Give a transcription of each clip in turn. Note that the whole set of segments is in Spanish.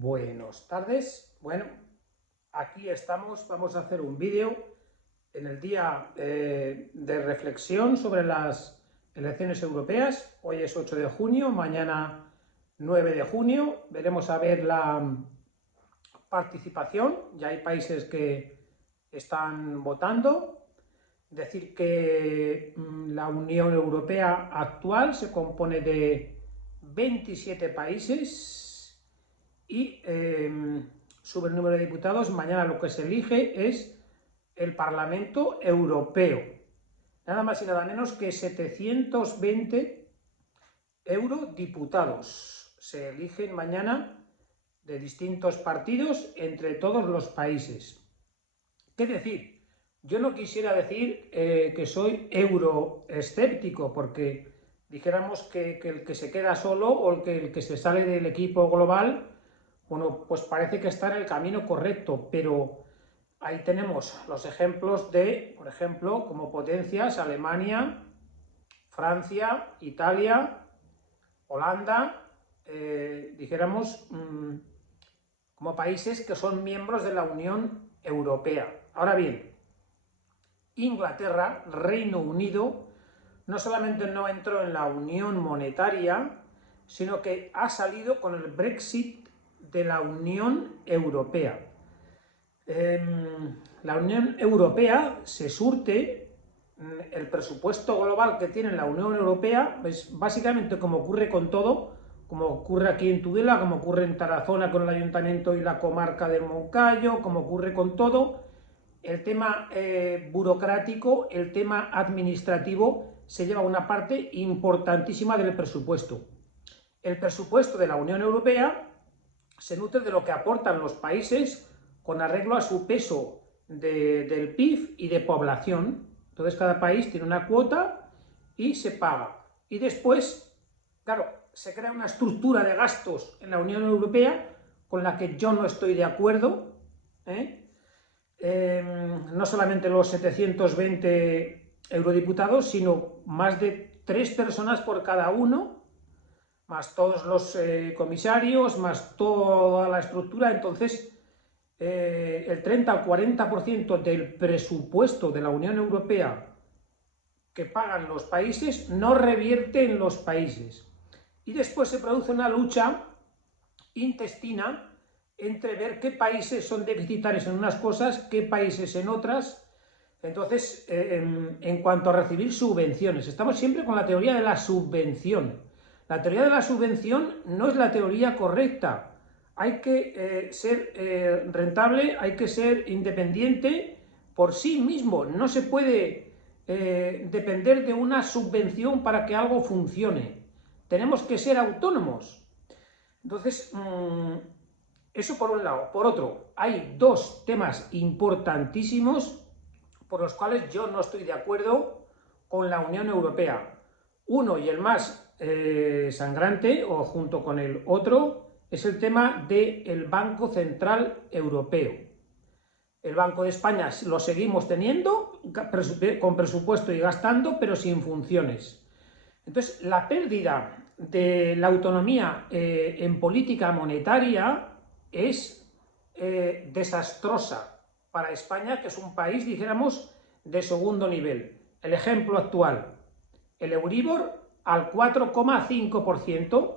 Buenas tardes. Bueno, aquí estamos, vamos a hacer un vídeo en el día de reflexión sobre las elecciones europeas. Hoy es 8 de junio, mañana 9 de junio. Veremos a ver la participación. Ya hay países que están votando. Decir que la Unión Europea actual se compone de 27 países y sobre el número de diputados, mañana lo que se elige es el Parlamento Europeo. Nada más y nada menos que 720 eurodiputados se eligen mañana de distintos partidos entre todos los países. ¿Qué decir? Yo no quisiera decir que soy euroescéptico, porque dijéramos que el que se queda solo o el que se sale del equipo global, bueno, pues parece que está en el camino correcto, pero ahí tenemos los ejemplos de, por ejemplo, como potencias, Alemania, Francia, Italia, Holanda, dijéramos, como países que son miembros de la Unión Europea. Ahora bien, Inglaterra, Reino Unido, no solamente no entró en la Unión Monetaria, sino que ha salido con el Brexit de la Unión Europea. La Unión Europea se surte, el presupuesto global que tiene la Unión Europea es básicamente como ocurre con todo, como ocurre aquí en Tudela, como ocurre en Tarazona con el Ayuntamiento y la comarca del Moncayo, como ocurre con todo. El tema burocrático, el tema administrativo se lleva una parte importantísima del presupuesto. El presupuesto de la Unión Europea se nutre de lo que aportan los países con arreglo a su peso del PIB y de población. Entonces cada país tiene una cuota y se paga. Y después, claro, se crea una estructura de gastos en la Unión Europea con la que yo no estoy de acuerdo, no solamente los 720 eurodiputados, sino más de 3 personas por cada uno, más todos los comisarios, más toda la estructura. Entonces, el 30 al 40% del presupuesto de la Unión Europea que pagan los países no revierte en los países. Y después se produce una lucha intestina entre ver qué países son deficitarios en unas cosas, qué países en otras. Entonces, en cuanto a recibir subvenciones, estamos siempre con la teoría de la subvención. La teoría de la subvención no es la teoría correcta. Hay que ser rentable, hay que ser independiente por sí mismo. No se puede depender de una subvención para que algo funcione. Tenemos que ser autónomos. Entonces, eso por un lado. Por otro, hay dos temas importantísimos por los cuales yo no estoy de acuerdo con la Unión Europea. Uno, y el más sangrante, o junto con el otro, es el tema del Banco Central Europeo. El Banco de España lo seguimos teniendo, con presupuesto y gastando, pero sin funciones. Entonces, la pérdida de la autonomía en política monetaria es desastrosa para España, que es un país, dijéramos, de segundo nivel. El ejemplo actual, el Euribor al 4,5%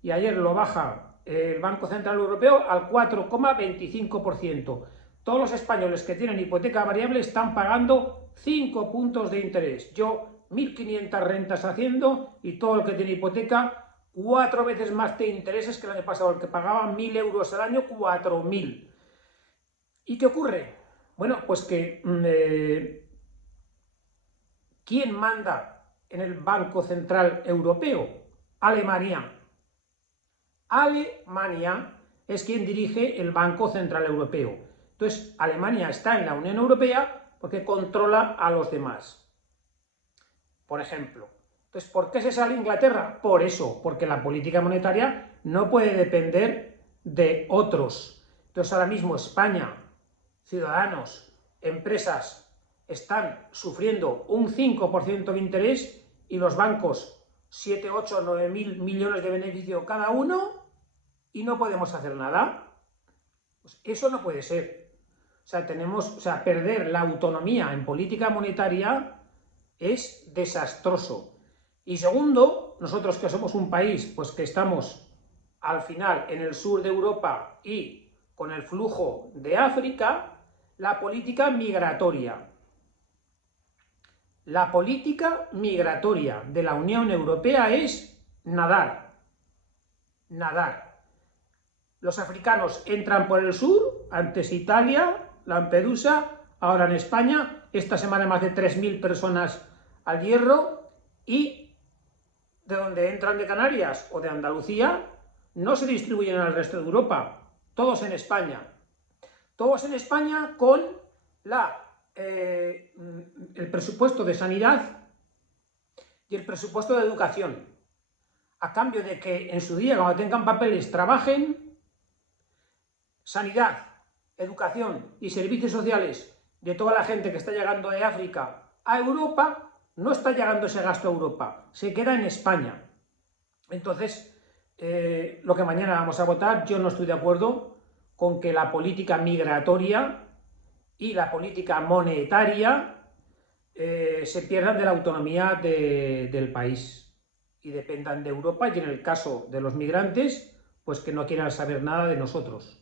y ayer lo baja el Banco Central Europeo al 4,25%. Todos los españoles que tienen hipoteca variable están pagando 5 puntos de interés. Yo 1.500 rentas haciendo y todo el que tiene hipoteca 4 veces más de intereses que el año pasado. El que pagaba 1.000 euros al año, 4.000. ¿Y qué ocurre? Bueno, pues que ¿quién manda en el Banco Central Europeo? Alemania. Alemania es quien dirige el Banco Central Europeo. Entonces, Alemania está en la Unión Europea porque controla a los demás. Por ejemplo. Entonces, ¿por qué se sale Inglaterra? Por eso, porque la política monetaria no puede depender de otros. Entonces, ahora mismo España, ciudadanos, empresas, están sufriendo un 5% de interés y los bancos 7, 8, 9.000 millones de beneficio cada uno. y no podemos hacer nada. Pues eso no puede ser. O sea, perder la autonomía en política monetaria es desastroso. Y segundo, nosotros que somos un país pues que estamos al final en el sur de Europa y con el flujo de África, la política migratoria. La política migratoria de la Unión Europea es nadar. Nadar. Los africanos entran por el sur, antes Italia, Lampedusa, ahora en España, esta semana más de 3.000 personas al Hierro, y de donde entran de Canarias o de Andalucía, no se distribuyen al resto de Europa, todos en España. Todos en España con el presupuesto de sanidad y el presupuesto de educación, a cambio de que en su día, cuando tengan papeles, trabajen. Sanidad, educación y servicios sociales de toda la gente que está llegando de África a Europa, no está llegando ese gasto a Europa, se queda en España. Entonces, lo que mañana vamos a votar, yo no estoy de acuerdo con que la política migratoria y la política monetaria se pierdan de la autonomía del país y dependan de Europa, y en el caso de los migrantes, pues que no quieran saber nada de nosotros.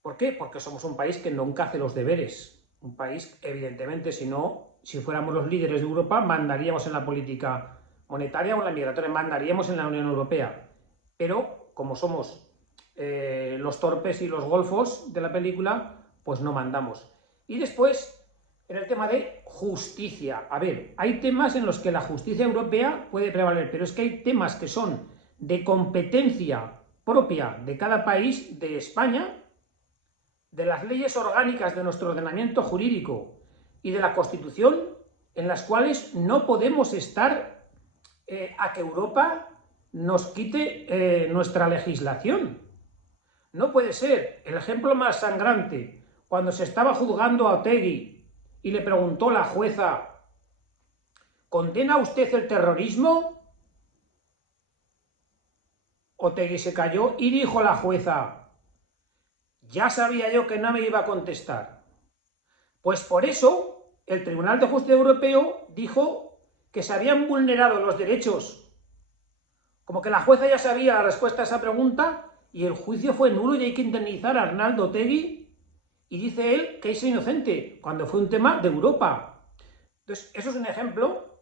¿Por qué? Porque somos un país que nunca hace los deberes. Un país, evidentemente, si fuéramos los líderes de Europa, mandaríamos en la política monetaria o en la migratoria, mandaríamos en la Unión Europea. Pero, como somos los torpes y los golfos de la película, pues no mandamos. Y después, en el tema de justicia. A ver, hay temas en los que la justicia europea puede prevaler, pero es que hay temas que son de competencia propia de cada país, de España, de las leyes orgánicas de nuestro ordenamiento jurídico y de la Constitución, en las cuales no podemos estar a que Europa nos quite nuestra legislación. No puede ser. El ejemplo más sangrante, cuando se estaba juzgando a Otegi y le preguntó la jueza: ¿condena usted el terrorismo? Otegi se calló y dijo a la jueza: ya sabía yo que no me iba a contestar. Pues por eso el Tribunal de Justicia Europeo dijo que se habían vulnerado los derechos. Como que la jueza ya sabía la respuesta a esa pregunta y el juicio fue nulo y hay que indemnizar a Arnaldo Otegi, y dice él que es inocente, cuando fue un tema de Europa. Entonces, eso es un ejemplo,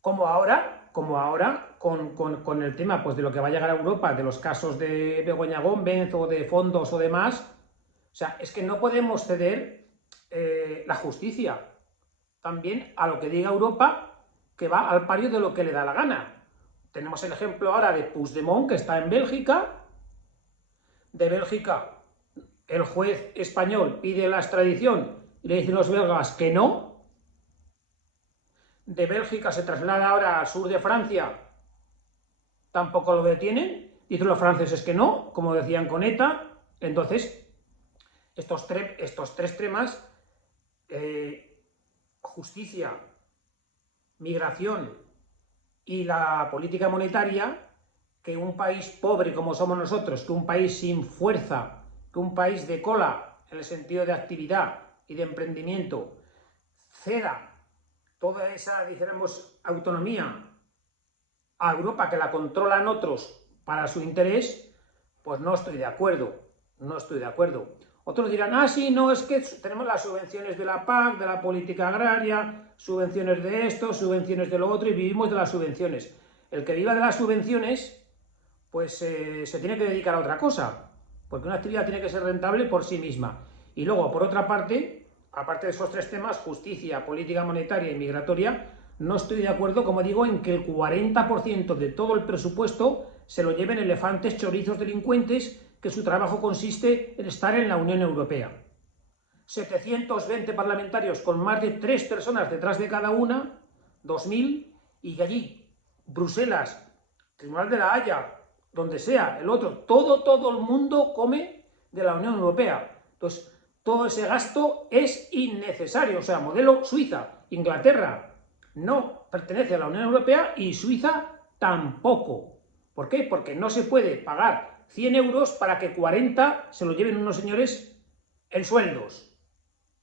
como ahora con el tema pues, de lo que va a llegar a Europa, de los casos de Begoña Gómez o de fondos o demás. O sea, es que no podemos ceder la justicia también a lo que diga Europa, que va al pario de lo que le da la gana. Tenemos el ejemplo ahora de Puigdemont, que está en Bélgica. De Bélgica, el juez español pide la extradición y le dicen los belgas que no. De Bélgica se traslada ahora al sur de Francia, tampoco lo detienen, dicen los franceses que no, como decían con ETA. Entonces, estos tres temas, justicia, migración y la política monetaria, que un país pobre como somos nosotros, que un país sin fuerza, que un país de cola en el sentido de actividad y de emprendimiento, ceda toda esa, dijéramos, autonomía a Europa, que la controlan otros para su interés, pues no estoy de acuerdo, no estoy de acuerdo. Otros dirán: ah, sí, no, es que tenemos las subvenciones de la PAC, de la política agraria, subvenciones de esto, subvenciones de lo otro, y vivimos de las subvenciones. El que viva de las subvenciones, pues se tiene que dedicar a otra cosa, porque una actividad tiene que ser rentable por sí misma. Y luego, por otra parte, aparte de esos tres temas, justicia, política monetaria y migratoria, no estoy de acuerdo, como digo, en que el 40% de todo el presupuesto se lo lleven elefantes, chorizos, delincuentes, que su trabajo consiste en estar en la Unión Europea. 720 parlamentarios con más de 3 personas detrás de cada una, 2.000, y que allí, Bruselas, Tribunal de la Haya, donde sea, el otro, todo el mundo come de la Unión Europea. Entonces, todo ese gasto es innecesario. O sea, modelo Suiza, Inglaterra no pertenece a la Unión Europea y Suiza tampoco. ¿Por qué? Porque no se puede pagar 100 euros para que 40 se lo lleven unos señores en sueldos,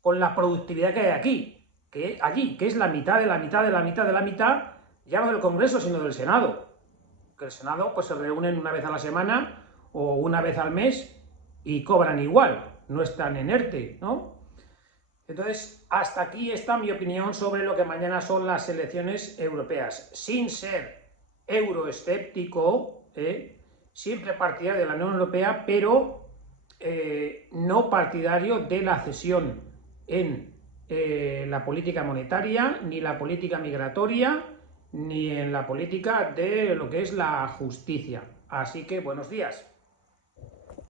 con la productividad que hay aquí, que es la mitad de la mitad de la mitad de la mitad, ya no del Congreso, sino del Senado. Que el Senado pues se reúnen una vez a la semana o una vez al mes y cobran igual, no están en ERTE, ¿no? Entonces, hasta aquí está mi opinión sobre lo que mañana son las elecciones europeas. Sin ser euroescéptico, siempre partidario de la Unión Europea, pero no partidario de la cesión en la política monetaria, ni la política migratoria, ni en la política de lo que es la justicia. Así que, buenos días.